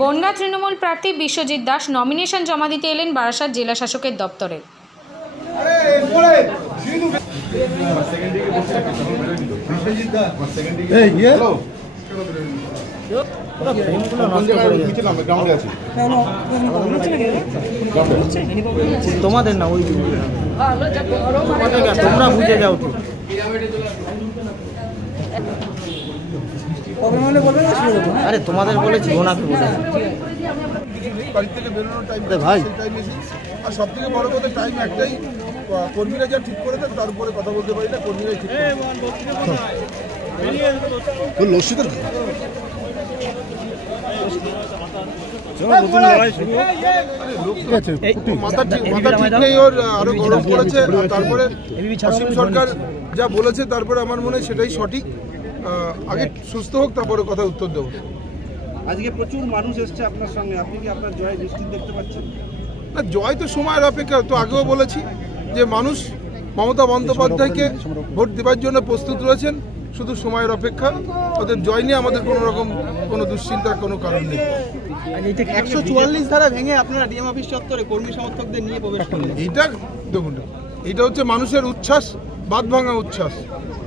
বনগাঁ তৃণমূল প্রার্থী বিশ্বজিৎ দাস নমিনেশন জমা দিতে এলেন বারাসাত জেলা শাসকের দপ্তরে। তোমাদের না ওই তোমরা বুঝে যাও তো। আরে তোমাদের বলেছি ওনাকে বলে বাড়ি থেকে বেরোনোর টাইম ভাই আর সব থেকে বড় কথা টাইম একটাই, কর্মীরা যা ঠিক করে দেন তার উপরে কথা বলতে পারি না, কর্মীরাই ঠিক মাথা ঠিক নেই ওর, আরো গরম করেছে। তারপরে অসীম সরকার যা বলেছে তারপরে আমার মনে হয় সেটাই সঠিক। আগে সুস্থ হোক তারপরে কথা উত্তর দেবো। আজকে প্রচুর মানুষ এসছে আপনার সঙ্গে, আপনি কি আপনার জয় নিশ্চিত দেখতে পাচ্ছেন? না, জয় তো সময়ের অপেক্ষা। তো আগেও বলেছি যে মানুষ মমতা বন্দ্যোপাধ্যায়কে ভোট দেওয়ার জন্য প্রস্তুত রয়েছেন, শুধু সময়ের অপেক্ষা। ওদের জয় নিয়ে আমাদের কোনো রকম কোনো দুশ্চিন্তার কোনো কারণ নেই। 144 ধারা ভেঙে আপনারা ডিএম অফিস চত্বরে কর্মী সমর্থকদের নিয়ে প্রবেশ করলেন। এইটা দেখুন, এটা হচ্ছে মানুষের উচ্ছ্বাস, বাদ ভাঙা উচ্ছ্বাস।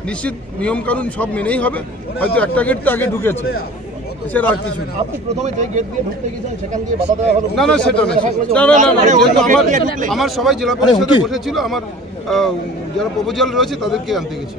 নিশ্চিত নিয়ম কানুন সব মেনেই হবে। হয়তো একটা গেট তো আগে ঢুকেছে, সেটা আর কিছু না। আপনি প্রথমে যে গেট দিয়ে ঢুকতে গিয়েছেন সেখান দিয়ে বাধা দেওয়া হলো? না, সেটা না। যেহেতু আমার সবাই জেলা পরিষদে বসেছিল, আমার যারা প্রপোজাল রয়েছে তাদেরকে আনতে গেছি।